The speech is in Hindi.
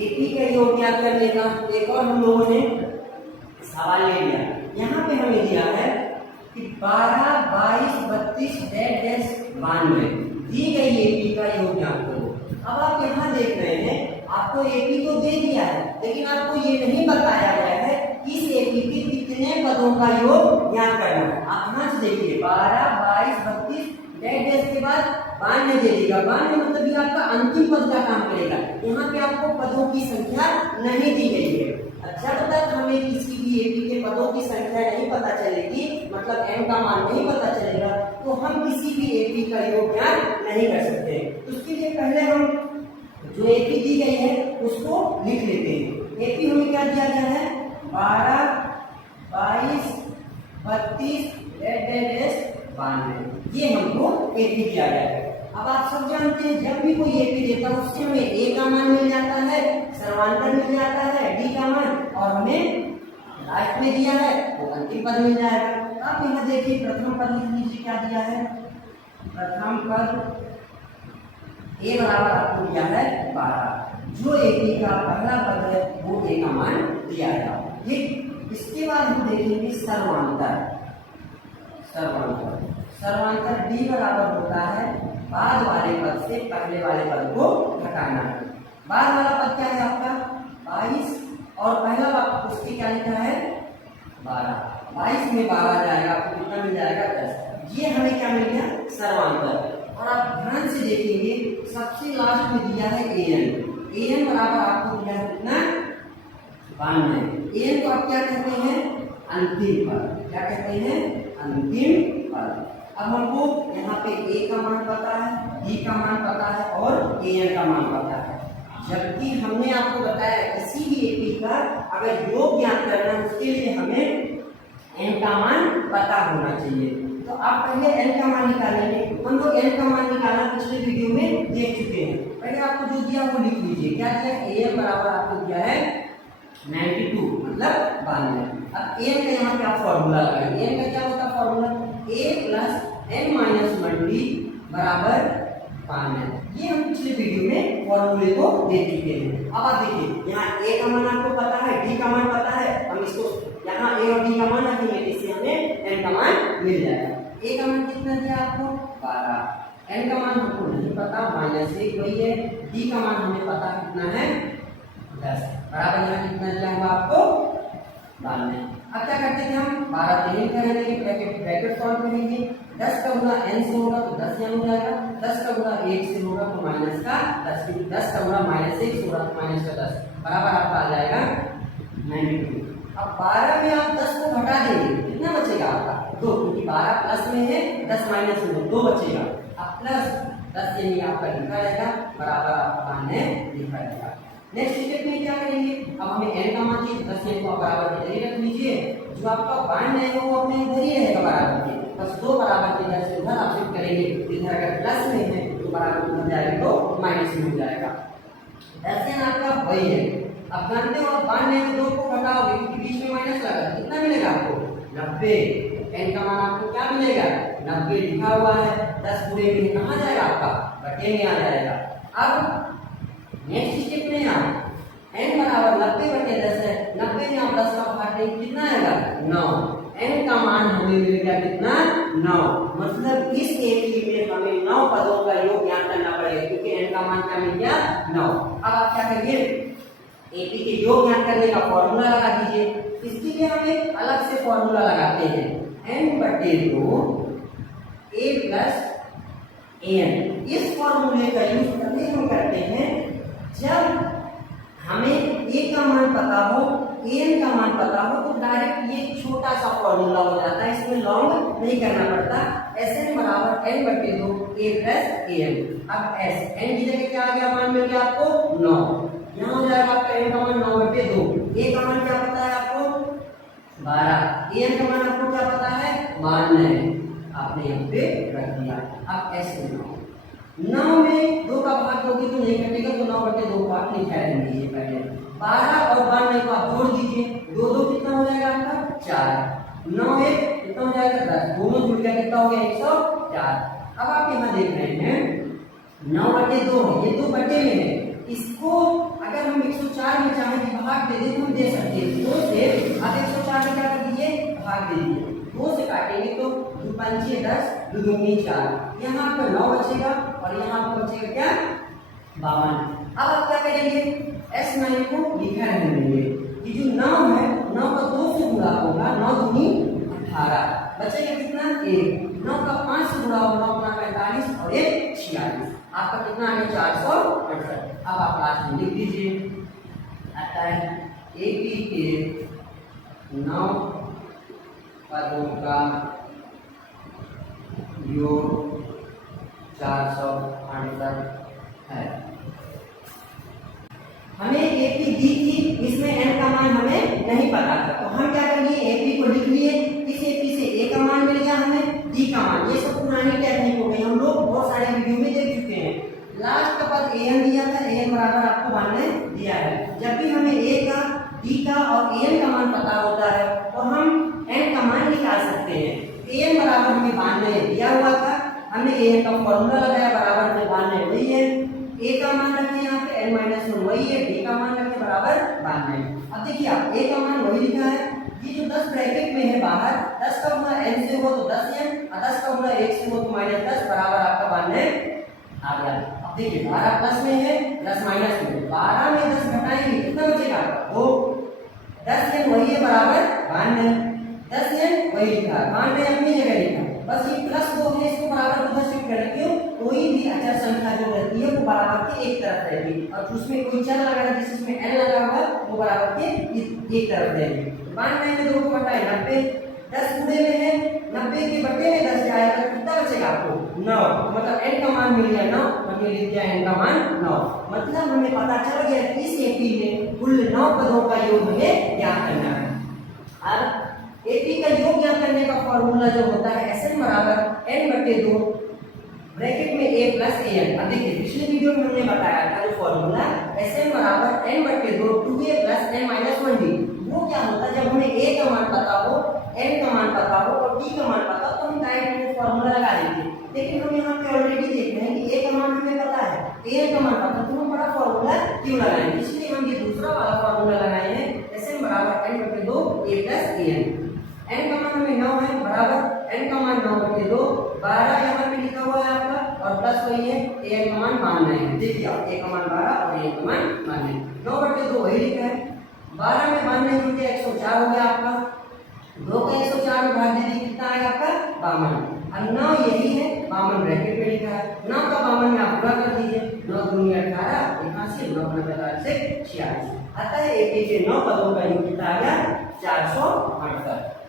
एपी का योग ज्ञात करने का एक और हम लोगों ने सवाल ले लिया। यहाँ पे हमें दिया है कि 12, 22, 32 डैश डैश 92 दी गई एपी का योग ज्ञात करो। अब आप यहाँ देख रहे हैं, आपको एपी तो दे दिया है, लेकिन आपको ये नहीं बताया गया है इस एपी के कितने पदों का योग ज्ञात करना है। आप यहाँ से देखिए 12, 22, 32 डैश डैश के बाद 92 दे देगा। 92 मतलब ये आपका अंतिम पद का काम करेगा। यहाँ पे आपको पदों की संख्या नहीं दी गई है। जब तक हमें किसी भी एपी के पदों की संख्या नहीं पता चलेगी, मतलब n का मान नहीं पता चलेगा, तो हम किसी भी एपी का योग ज्ञात नहीं कर सकते। तो उसके लिए पहले हम जो एपी दी गई है उसको लिख लेते हैं। एपी हमें क्या दिया गया है? 12, 22, 32 डैश 92 ये हमको एपी दिया गया है। अब आप सब जानते हैं जब भी कोई एपी देता है उससे हमें ए का मान मिल जाता है, सर्वांतर मिल जाता है, डी का मान, और हमें लास्ट में दिया है वो अंतिम पद मिल जाएगा। आप यहाँ देखिए प्रथम पद लिख लीजिए क्या दिया है। प्रथम पद ए बराबर आपको दिया है 12। जो एपी का पहला पद है वो ए का मान दिया है। इसके बाद हम देखेंगे सर्वांतर। सर्वांतर डी बराबर होता है बाद वाले पद से पहले वाले पद को घटाना। बाद वाला पद क्या है आपका? 22, और पहला उसकी क्या लिखा है? 12। 22 में 12 जाएगा, आपको कितना मिल जाएगा? 10। ये हमें क्या मिल गया? सर्वांतर। और आप ध्यान से देखेंगे सबसे लास्ट में दिया है एन बराबर आपको दिया है कितना? 92। एन को आप क्या कहते हैं? अंतिम पद। क्या कहते हैं? अंतिम पद। अब हमको यहाँ पे ए का मान पता है, डी का मान पता है और एन का मान पता है। जबकि हमने आपको बताया किसी भी एपी का अगर योग ज्ञात करना है उसके लिए हमें एन का मान पता होना चाहिए। तो आप पहले एन का मान निकालेंगे। हम लोग एन का मान निकालना पिछले वीडियो में देख चुके हैं। पहले आपको जो दिया वो लिख लीजिए। क्या दिया? एन बराबर आपको दिया है 92 मतलब 92। अब एन का यहाँ पे आप फॉर्मूला लगाएंगे। एन का क्या होता है फॉर्मूला? ए प्लस एन माइनस 1 डी बराबर 92। ये हम पिछले वीडियो में फॉर्मूले को देख चुके हैं। अब आप देखिए यहाँ ए का मान आपको पता है, डी का मान पता है, हम इसको यहाँ ए और डी का मान रखेंगे, इससे हमें एन का मान मिल जाएगा। ए का मान कितना दिया आपको? 12। एन का मान हमको नहीं पता, -1 वही है। डी का मान हमें पता कितना है? 10 बराबर यहाँ कितना दिया हुआ आपको? 92। अब क्या करते थे हम? 12 से करेंगे, ब्रैकेट सॉल्व करेंगे। 10 का गुणा n से होगा तो 10 यहाँ हो जाएगा। 10 का गुणा 1 से होगा तो माइनस का 10, क्योंकि 10 का गुणा -1 होगा तो माइनस का 10 बराबर आपका आ जाएगा 92। अब 12 में आप 10 को घटा देंगे, कितना बचेगा आपका? 2, क्योंकि 12 प्लस में है, 10 माइनस में 2 बचेगा। अब प्लस 10 यानी आपका लिखा रहेगा बराबर आपका मान लिखा रहेगा। नेक्स्ट स्टेप में क्या करेंगे? अब हमें n का मान चाहिए, 10 n को बराबर इधर ही रख लीजिए। जो आपका मान है वो अपने इधर ही रहेगा बराबर के, बस 2 बराबर के इधर से उधर आप शिफ्ट करेंगे। इधर अगर प्लस में है तो बराबर उधर जाएगा तो माइनस में हो जाएगा। 10 n आपका वही है। अब जानते हो आप 92 में 2 को घटाओगे क्योंकि बीच में माइनस लगा, कितना मिलेगा आपको? 90। n का मान आपको क्या मिलेगा? 90 लिखा हुआ है। 10 पूरे में कहाँ जाएगा आपका? बटे में आ जाएगा। अब नेक्स्ट स्टेप में आप n बराबर 90/10 है। 90 में आप 10 का भाग देंगे, कितना आएगा? 9। n का मान हमें मिल गया कितना? 9। मतलब इस एपी में हमें 9 पदों का योग ज्ञात करना पड़ेगा, क्योंकि n का मान क्या मिल गया? 9। अब आप क्या करिए? एपी के योग ज्ञात करने का फॉर्मूला लगा दीजिए। इसके लिए हम एक अलग से फॉर्मूला लगाते हैं, n/2 a प्लस an। इस फॉर्मूले का यूज करते हम करते हैं जब हमें a का मान पता हो, an का मान पता हो, तो डायरेक्ट ये छोटा सा फॉर्मूला हो जाता है, इसमें लॉन्ग नहीं करना पड़ता। Sn बराबर n/2 a प्लस an। अब n की जगह क्या आ गया? मान मिल गया आपको 9। यहाँ हो जाएगा आपका n का मान 9/2। a का मान क्या पता है आपको? 12। an का मान आपको क्या पता है? 92। आपने यहाँ पे रख दिया। अब ऐसे 9 में 2 का भाग दोगे तो नहीं कटेगा, तो 9/2 को आप निकाल लीजिए पहले। 12 और 92 को आप जोड़ दीजिए, 2 कितना हो जाएगा आपका? 4। 9 है कितना हो जाएगा? 10। दोनों जुड़ गया, कितना हो गया? 104। अब आप यहाँ देख रहे हैं 9/2 है, ये 2 बटे में है। इसको अगर हम 104 में चाहें कि भाग दे दें तो हम दे सकते हैं 2 से। अब 104 में क्या कर दीजिए, भाग दे दीजिए। 2 से काटेंगे तो 2 पंचे 10, 2 दूनी 4, यहाँ आपका 9 बचेगा और यहाँ आपका बचेगा क्या, 52। अब आप क्या करेंगे, S9 को लिखा रहने देंगे। ये जो 9 है, 9 का 2 से गुणा होगा, 9 दूनी 18, बचेगा कितना, 1। 9 का 5 से गुणा होगा, 9 गुणा 45 और 1 46, आपका कितना आ गया, 468। अब आप लास्ट में लिख दीजिए, आता है AP के 9 पदों का योग 468 है। हमें AP दी थी, इसमें n का मान हमें नहीं पता था, तो हम क्या करेंगे, AP को लिख लिए। इस AP से A का मान मिल गया हमें, D का मान। ये सब पुरानी टेक्निक हो गई, हम लोग बहुत सारे वीडियो में देख चुके हैं। लास्ट का पद an दिया था, an बराबर आपको मान में दिया है। जब भी हमें A का, D का और an का मान पता होता है तो हम n का मान निकाल सकते हैं। an बराबर हमें 92 दिया हुआ था, हमने an का फॉर्मूला लगाया, बराबर में 92 वही है। A का मान रखें यहाँ पे n-1 वही है, D का मान रखें बराबर 92। अब देखिए आप A का मान वही लिखा है, ये जो 10 ब्रैकेट में है बाहर, 10 का गुणा n से हो तो 10n और 10 का गुणा 1 से हो तो -10 बराबर आपका 92 आ गया। अब देखिए 12 प्लस में है, प्लस माइनस में, 12 में 10 घटाएंगे कितना बचेगा, 2। 10n वही है बराबर 92, 10n वही लिखा, 92 अपनी जगह लिखा, बस ये प्लस 2 है, इसको बराबर उधर शिफ्ट कर रखिए। कोई भी अचर संख्या जो रहती है वो बराबर के एक तरफ रहेगी, और उसमें कोई चर लगा है जिसमें n लगा हुआ वो बराबर के एक तरफ रहेगी। 92 में 2 को घटाए 90, 10 गुणे में है, 90 के बटे में 10 जाएगा, कितना बचेगा आपको, 9। मतलब n का मान मिल गया 9, हमने लिख दिया n का मान 9। मतलब हमें पता चल गया कि इस AP में कुल 9 पदों का योग हमें ज्ञात करना है। अब AP का योग ज्ञात करने का फॉर्मूला जो होता है Sn बराबर n/2 ब्रैकेट में a प्लस an। अब देखिए पिछले वीडियो में हमने बताया था जो फॉर्मूला Sn बराबर n/2 2a प्लस n-1d। वो क्या होता है, जब हमें a का मान पता हो, n का मान पता हो और d का मान पता हो तो हम डायरेक्ट वो फॉर्मूला लगा देंगे। लेकिन हम यहाँ पे ऑलरेडी देख रहे हैं कि a का मान हमें पता है, an का मान पता, तो हम बड़ा फॉर्मूला क्यों लगाएंगे, इसलिए हम ये दूसरा वाला फॉर्मूला लगाए हैं, Sn बराबर n/2 a plus an। n का मान हमें 9 है, बराबर n का मान 9/2, 12 यहाँ पे लिखा हुआ है आपका, और प्लस वही है, an का मान 92 है। देखिए आप a का मान 12 और an का मान 92, 9/2 वही लिखा है। 12 में 92 जुड़ गया 104 हो गया आपका, 2 का 104 में भाग दीजिए कितना आएगा आपका, 52। और 9 यही है, 52 ब्रैकेट में लिखा है, 9 का 52 में आप पूरा कर दीजिए, 9 दूनी 18, 81, 9 45 से 46। अतः AP के 9 पदों का योग कितना आ गया, 468।